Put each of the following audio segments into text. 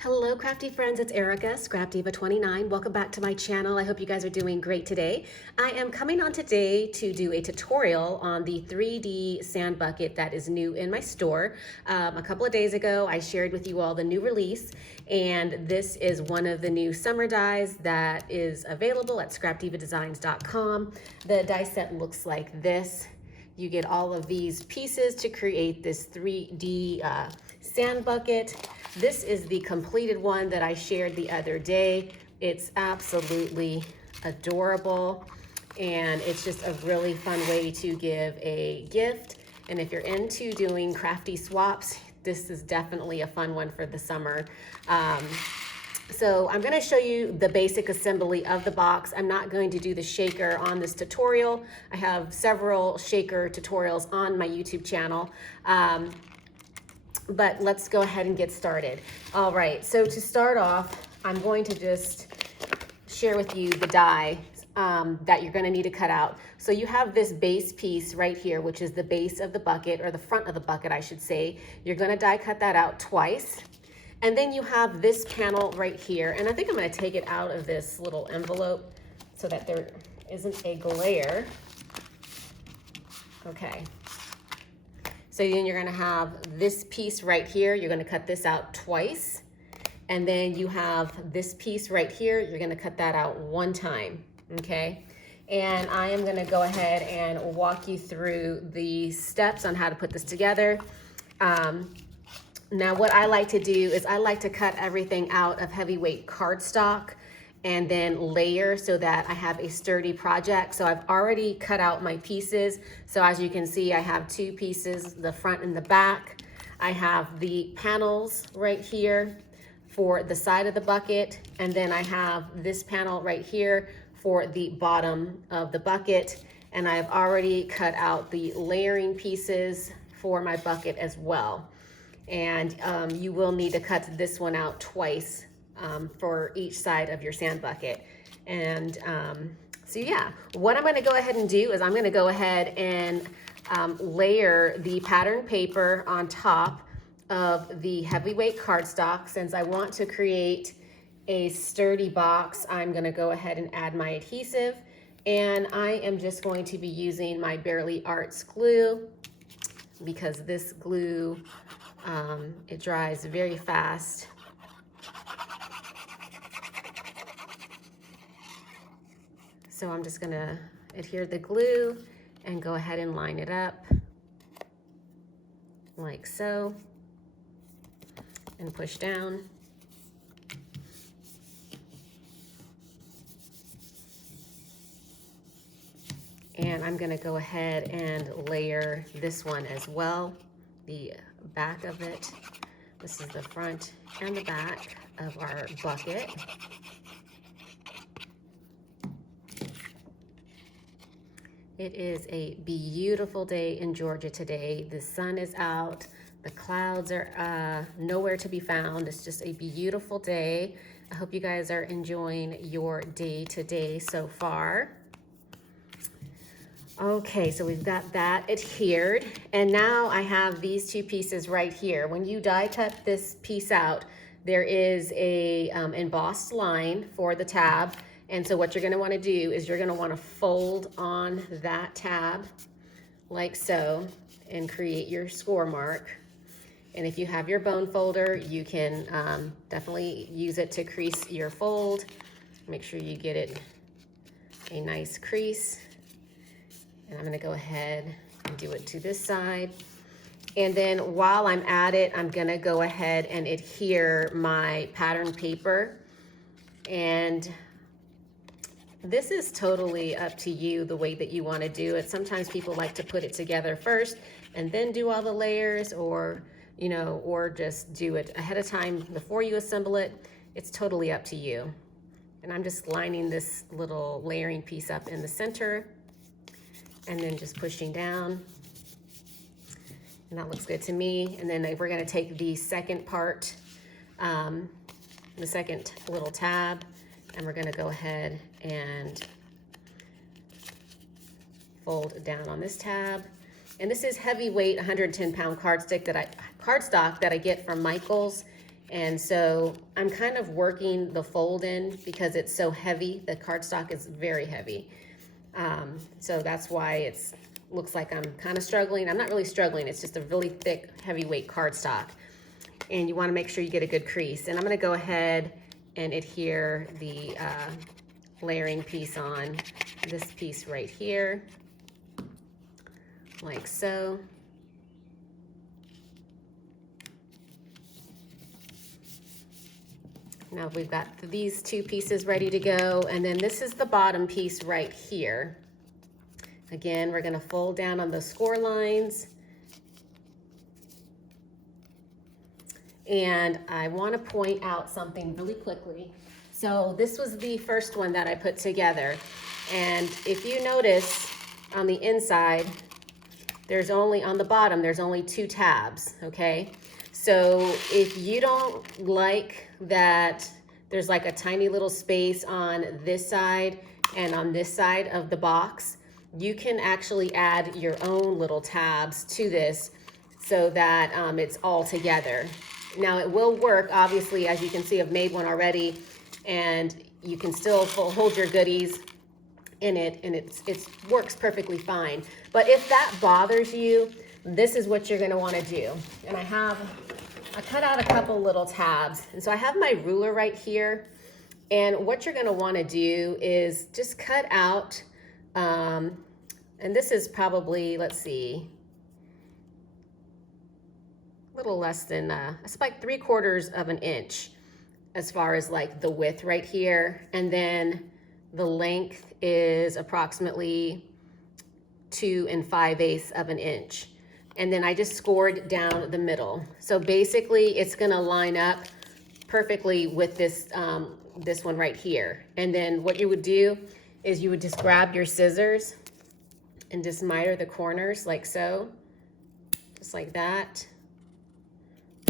Hello crafty friends, it's Erica, ScrapDiva 29. Welcome back to my channel. I hope you guys are doing great today. I am coming on today to do a tutorial on the 3D sand bucket that is new in my store. A couple of days ago, I shared with you all the new release, and this is one of the new summer dies that is available at ScrapDivaDesigns.com. The die set looks like this. You get all of these pieces to create this 3D sand bucket. This is the completed one that I shared the other day. It's absolutely adorable, and it's just a really fun way to give a gift. And if you're into doing crafty swaps, this is definitely a fun one for the summer. So I'm going to show you the basic assembly of the box. I'm not going to do the shaker on this tutorial. I have several shaker tutorials on my YouTube channel. But let's go ahead and get started. All right, so to start off, I'm going to just share with you the die that you're gonna need to cut out. So you have this base piece right here, which is the base of the bucket, or the front of the bucket, I should say. You're gonna die cut that out twice. And then you have this panel right here. And I think I'm gonna take it out of this little envelope so that there isn't a glare. Okay. So then you're gonna have this piece right here. You're gonna cut this out twice. And then you have this piece right here. You're gonna cut that out one time, okay? And I am gonna go ahead and walk you through the steps on how to put this together. Now what I like to do is I like to cut everything out of heavyweight cardstock and then layer so that I have a sturdy project. So I've already cut out my pieces. So as you can see, I have two pieces, the front and the back. I have the panels right here for the side of the bucket. And then I have this panel right here for the bottom of the bucket. And I've already cut out the layering pieces for my bucket as well. And you will need to cut this one out twice for each side of your sand bucket. And so yeah, what I'm gonna go ahead and do is I'm gonna go ahead and layer the pattern paper on top of the heavyweight cardstock. Since I want to create a sturdy box, I'm gonna go ahead and add my adhesive. And I am just going to be using my Barely Arts glue because this glue, it dries very fast. So I'm just gonna adhere the glue and go ahead and line it up like so and push down. And I'm gonna go ahead and layer this one as well, the back of it. This is the front and the back of our bucket. It is a beautiful day in Georgia today. The sun is out. The clouds are nowhere to be found. It's just a beautiful day. I hope you guys are enjoying your day today so far. Okay, so we've got that adhered. And now I have these two pieces right here. When you die cut this piece out, there is a embossed line for the tab. And so what you're gonna wanna do is you're gonna wanna fold on that tab like so and create your score mark. And if you have your bone folder, you can definitely use it to crease your fold. Make sure you get it a nice crease. And I'm gonna go ahead and do it to this side. And then while I'm at it, I'm gonna go ahead and adhere my pattern paper. And this is totally up to you, the way that you want to do it. Sometimes people like to put it together first and then do all the layers, or, you know, or just do it ahead of time before you assemble it. It's totally up to you. And I'm just lining this little layering piece up in the center and then just pushing down. And that looks good to me. And then we're going to take the second part, the second little tab, and we're gonna go ahead and fold down on this tab. And this is heavyweight 110-pound cardstock that I get from Michael's. And so I'm kind of working the fold in because it's so heavy. The cardstock is very heavy. So that's why it's looks like I'm kind of struggling. I'm not really struggling. It's just a really thick, heavyweight cardstock. And you want to make sure you get a good crease. And I'm going to go ahead and adhere the layering piece on this piece right here, like so. Now we've got these two pieces ready to go, and then this is the bottom piece right here. Again, we're going to fold down on the score lines. And I want to point out something really quickly. So this was the first one that I put together. And if you notice on the inside, there's only, on the bottom, there's only 2 tabs, okay? So if you don't like that there's like a tiny little space on this side and on this side of the box, you can actually add your own little tabs to this so that it's all together. Now it will work, obviously, as you can see, I've made one already, and you can still hold your goodies in it, and it works perfectly fine. But if that bothers you, this is what you're gonna wanna do. And I cut out a couple little tabs. And so I have my ruler right here. And what you're gonna wanna do is just cut out, and this is probably, let's see, a little less than, it's like 3/4 of an inch as far as like the width right here. And then the length is approximately 2 5/8 of an inch. And then I just scored down the middle. So basically it's gonna line up perfectly with this, this one right here. And then what you would do is you would just grab your scissors and just miter the corners like so, just like that.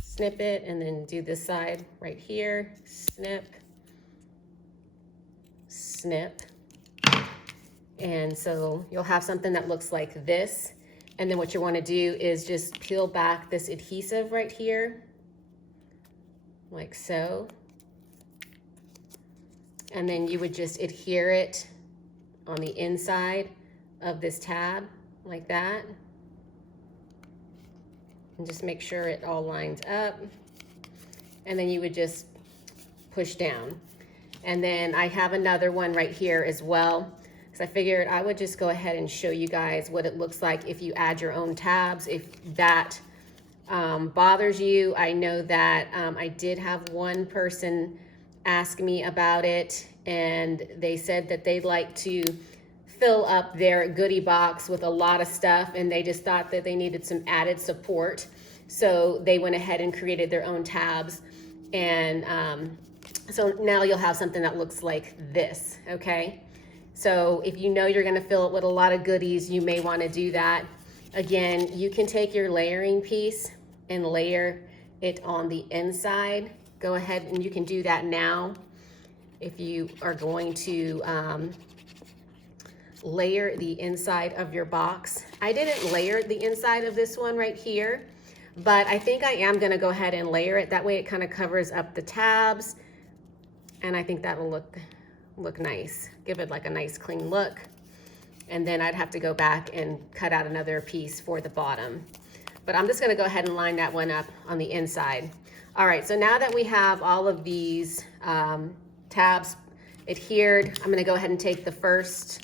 Snip it, and then do this side right here, snip, snip. And so you'll have something that looks like this. And then what you want to do is just peel back this adhesive right here, like so. And then you would just adhere it on the inside of this tab, like that. And just make sure it all lines up. And then you would just push down. And then I have another one right here as well. I figured I would just go ahead and show you guys what it looks like if you add your own tabs. If that bothers you, I know that I did have one person ask me about it, and they said that they'd like to fill up their goodie box with a lot of stuff, and they just thought that they needed some added support. So they went ahead and created their own tabs. And so now you'll have something that looks like this, okay? So if you know you're gonna fill it with a lot of goodies, you may wanna do that. Again, you can take your layering piece and layer it on the inside. Go ahead and you can do that now. If you are going to layer the inside of your box. I didn't layer the inside of this one right here, but I think I am gonna go ahead and layer it. That way it kind of covers up the tabs, and I think that'll look nice. Give it like a nice clean look. And then I'd have to go back and cut out another piece for the bottom. But I'm just gonna go ahead and line that one up on the inside. All right, so now that we have all of these tabs adhered, I'm gonna go ahead and take the first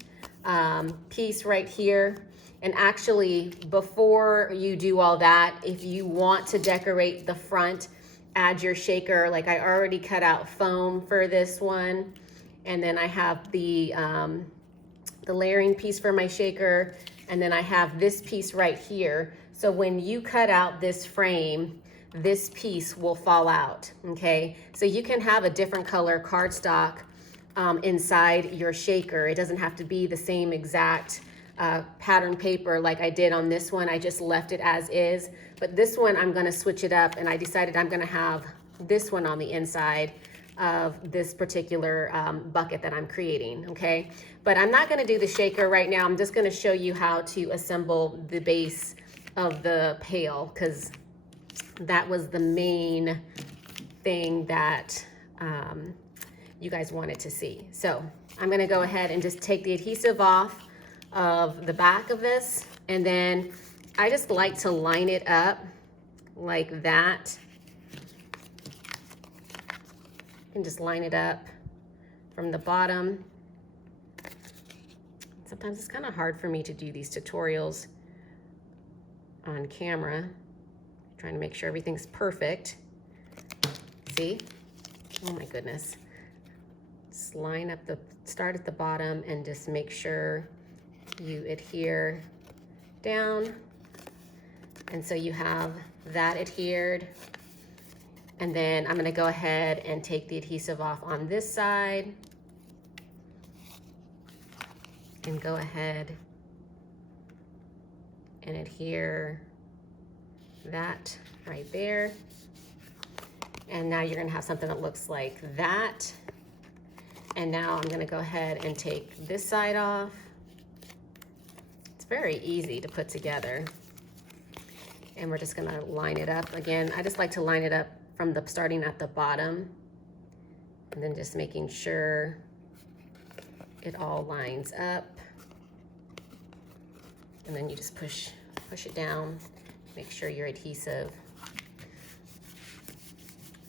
piece right here. And actually, before you do all that, if you want to decorate the front, add your shaker. Like I already cut out foam for this one. And then I have the layering piece for my shaker. And then I have this piece right here. So when you cut out this frame, this piece will fall out, okay? So you can have a different color cardstock inside your shaker. It doesn't have to be the same exact pattern paper like I did on this one. I just left it as is. But this one, I'm gonna switch it up, and I decided I'm gonna have this one on the inside of this particular bucket that I'm creating, okay? But I'm not gonna do the shaker right now. I'm just gonna show you how to assemble the base of the pail, because that was the main thing that you guys wanted to see. So I'm gonna go ahead and just take the adhesive off of the back of this, and then I just like to line it up like that. You can just line it up from the bottom. Sometimes it's kind of hard for me to do these tutorials on camera, trying to make sure everything's perfect. See? Oh my goodness. Just line up start at the bottom and just make sure you adhere down. And so you have that adhered. And then I'm gonna go ahead and take the adhesive off on this side and go ahead and adhere that right there. And now you're gonna have something that looks like that. And now I'm gonna go ahead and take this side off. It's very easy to put together. And we're just gonna line it up. Again, I just like to line it up from starting at the bottom and then just making sure it all lines up. And then you just push it down, make sure your adhesive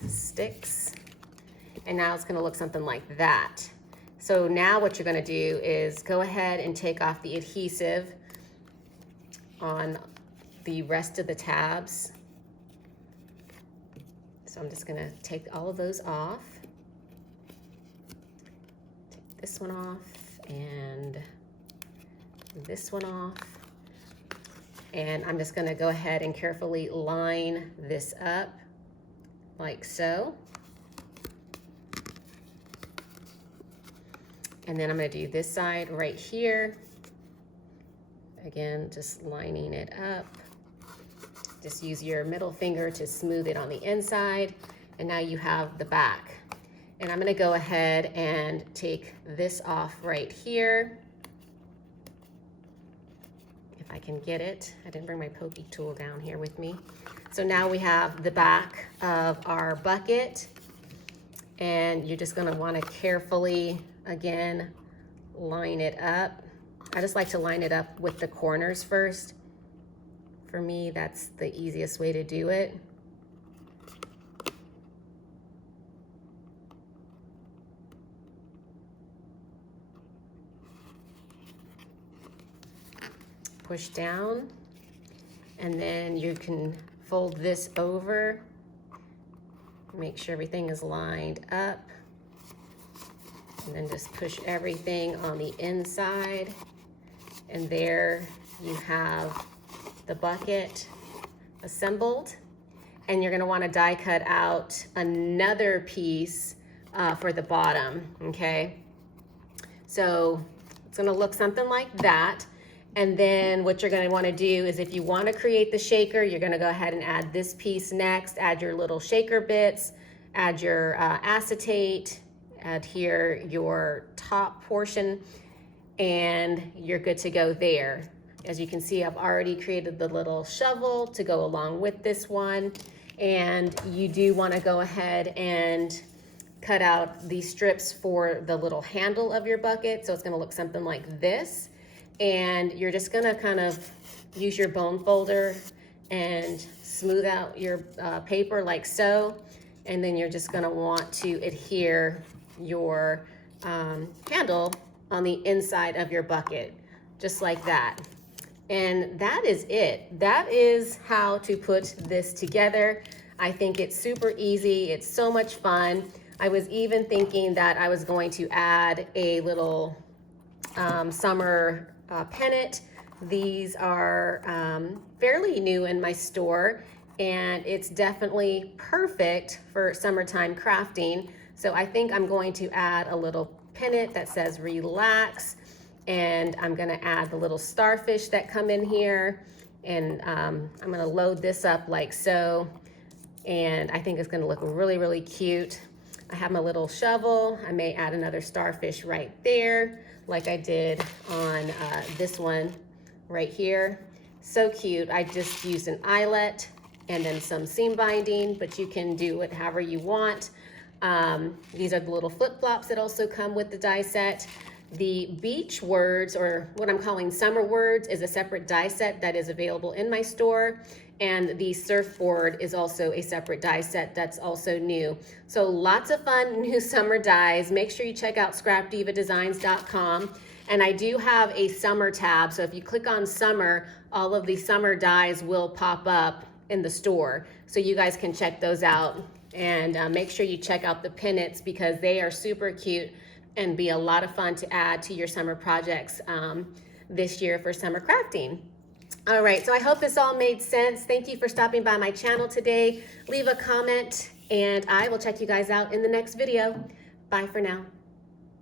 sticks. And now it's gonna look something like that. So now what you're gonna do is go ahead and take off the adhesive on the rest of the tabs. So I'm just gonna take all of those off. Take this one off and this one off. And I'm just gonna go ahead and carefully line this up like so. And then I'm gonna do this side right here. Again, just lining it up. Just use your middle finger to smooth it on the inside. And now you have the back. And I'm gonna go ahead and take this off right here. If I can get it. I didn't bring my pokey tool down here with me. So now we have the back of our bucket. And you're just gonna wanna carefully, again, line it up. I just like to line it up with the corners first. For me, that's the easiest way to do it. Push down, and then you can fold this over. Make sure everything is lined up. And then just push everything on the inside. And there you have the bucket assembled. And you're gonna wanna die cut out another piece for the bottom, okay? So it's gonna look something like that. And then what you're gonna wanna do is, if you wanna create the shaker, you're gonna go ahead and add this piece next, add your little shaker bits, add your acetate, adhere your top portion, and you're good to go there. As you can see, I've already created the little shovel to go along with this one. And you do wanna go ahead and cut out these strips for the little handle of your bucket. So it's gonna look something like this. And you're just gonna kind of use your bone folder and smooth out your paper like so. And then you're just gonna want to adhere your handle on the inside of your bucket, just like that. And that is it. That is how to put this together. I think it's super easy. It's so much fun. I was even thinking that I was going to add a little summer pennant. These are fairly new in my store, and it's definitely perfect for summertime crafting. So I think I'm going to add a little pennant that says relax, and I'm gonna add the little starfish that come in here, and I'm gonna load this up like so, and I think it's gonna look really, really cute. I have my little shovel. I may add another starfish right there, like I did on this one right here. So cute. I just used an eyelet and then some seam binding, but you can do it however you want. These are the little flip-flops that also come with the die set. The beach words, or what I'm calling summer words, is a separate die set that is available in my store. And the surfboard is also a separate die set that's also new. So lots of fun new summer dies. Make sure you check out ScrapDivaDesigns.com. And I do have a summer tab. So if you click on summer, all of the summer dies will pop up in the store. So you guys can check those out. And make sure you check out the pennants because they are super cute and be a lot of fun to add to your summer projects this year for summer crafting. All right, so I hope this all made sense. Thank you for stopping by my channel today. Leave a comment and I will check you guys out in the next video. Bye for now.